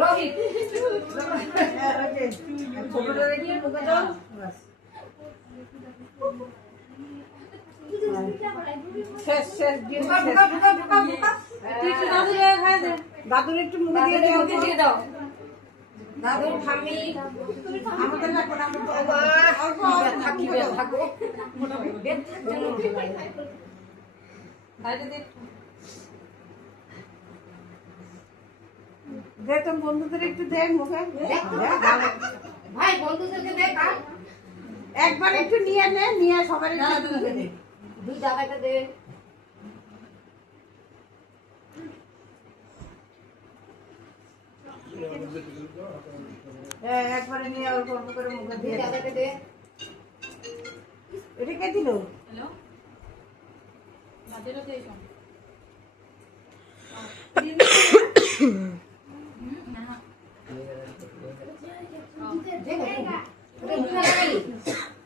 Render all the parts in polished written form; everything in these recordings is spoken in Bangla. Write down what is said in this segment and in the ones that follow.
রোহিত ছোটটা রেখে মুখে দাও বাস শেষ শেষ দিয়ে দাদুর একটু মুখে দিয়ে দাও দাদু ঠাম্মি আমাদের না কোন আমরা অল্প থাকিবে থাকো দে তোর বন্ধুদের একটু দে মুখে ভাই বন্ধুদেরকে দে কাট একবার একটু নিয়ে নে নিয়ে সবার একটু মুখে দে দুই দাদাকে দে একবারে নিয়ে অল্প অল্প করে মুখে দুই দিয়ে দে দাদাকে দে এটা কে দিল হ্যালো বাজেটা তো এইসব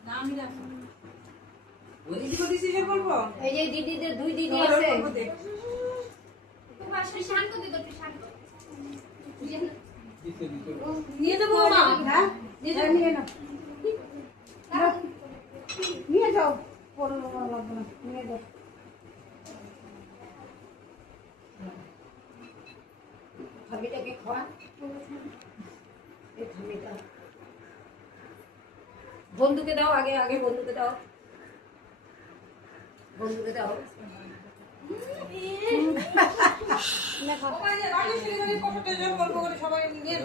না আমি যাবো এই যে দিদিদের দুই দিদি আছে নিয়ে যাবো মা হ্যাঁ নিয়ে নাও নিয়ে যাও পড়ো লাগবে না নিয়ে যাও ঠামিটাকে খাওয়া এই ঠামিটা বন্ধুকে দাও আগে আগে বন্ধুকে দাও বন্ধুকে দাও রাজেশ্বরী কতটা জোর গল্প করে সবাই নিয়ে